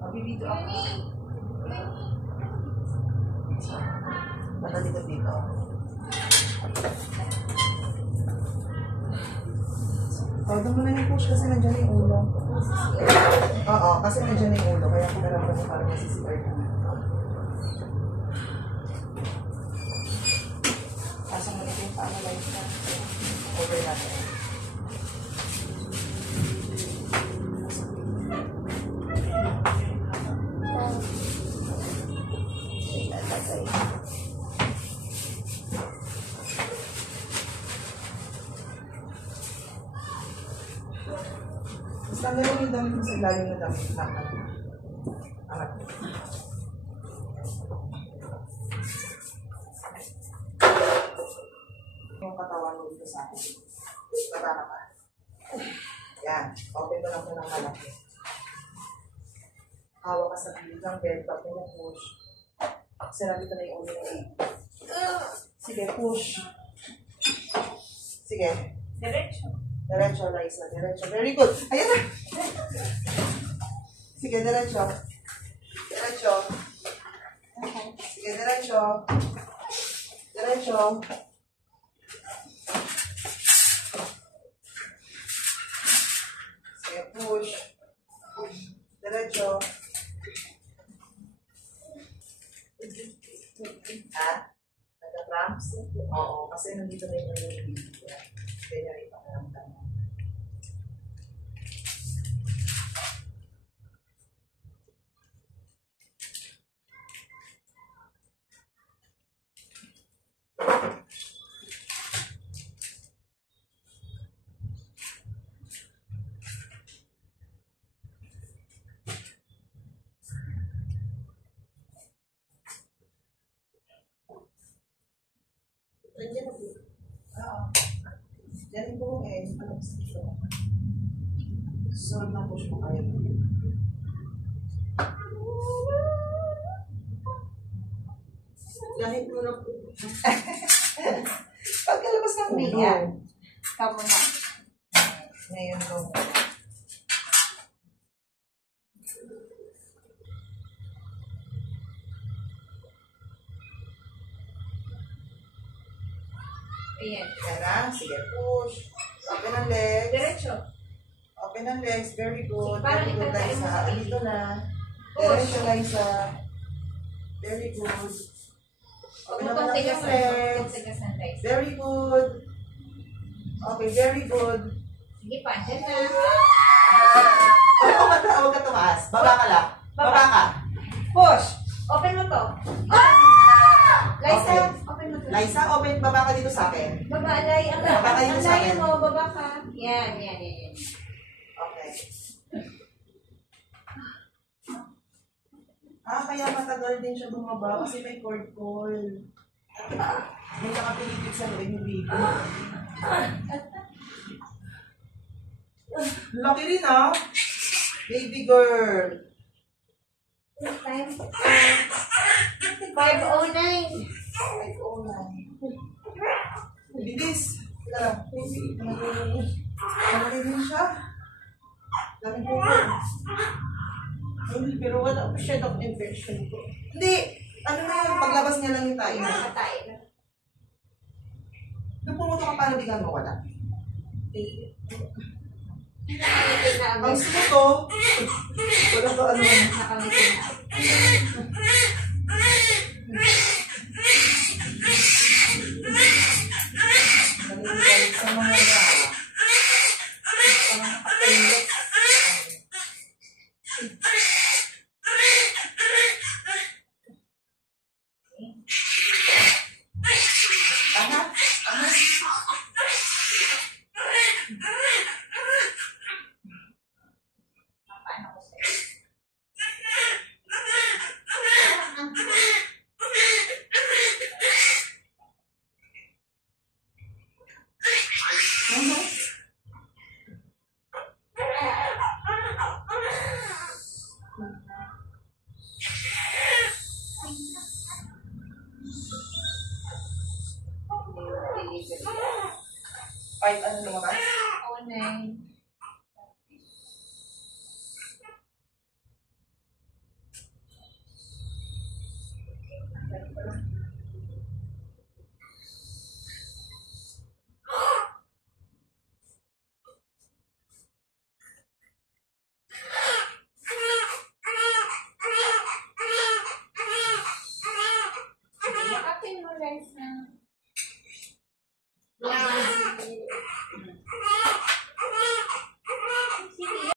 Mabibito ako. Bata dito dito. Huwag mo na yung push kasi nandiyan yung ulo. Oo, kasi nandiyan yung ulo. Kaya pinaramdam mo parang nasisipar ka na. Pasok mo ito yung paano light na. Over natin. Basta meron yung damit mo sa ilalim na damit na angat mo. Yung katawan mo dito sa akin. Baba ka pa. Yan. Open ko lang po ng malaki. Hawak ka sa pilit ng bed. Pag mo push. Sira dito na yung ulo ng 8. Sige, push. Sige. Diretso. Diretso, Liza. Diretso. Very good. Ayan na. Sige, diretso. Diretso. Sige, diretso. Diretso. Sige, push. Push. Diretso. Ha? Nagka-cramps? Oo, kasi nandito na yung nandito. Kaya rin pakaramdam mo. Nandiyan na po. Oo. Yan po eh. Ano gusto ko? Susunod na push mo kayo. Dahil mo na po. Pagkalabas ng ulo. Ikaw muna. Ngayon po. Ayan. Yan na. Sige, push. Open ang legs. Diretso. Open ang legs. Very good. Parang Very good, itatay mo Liza. sa Dito na. Push. Diretso, Liza. Very good. Huwag Open mo naman pang ang tigas legs. ng legs. Very good. Okay, very good. Sige pa, dyan na. Huwag ka tumaas. Baba ka lang. Baba ka. Push. Open mo to. Liza, Okay. open mo to. Liza, open. Baba ka dito sa akin. Baba, alay. Ang Baba ka dito sa layo akin. mo, baba ka. Yan. Okay. Kaya matagal din siya bumaba kasi may cord call. May nakapilipit sa loob yung baby. Laki rin ah. Baby girl. Time. 5:09. 5:09. Bilis. Teka lang. Malaki din siya. Laki po ko. Pero wala pa siya ng infection ko. Hindi. Ano na yun? Paglabas niya lang yung tayo na. Nakatay na. Nung pumunta ka paano biglang mawala? Nakamitin na Ang agad. gusto ko, wala to ano. Nakamitin na. Naliligalig sa mga na. Parang nakapilip. Aha. Paano ko sa'yo? Five ano lumabas? 09. Yeah.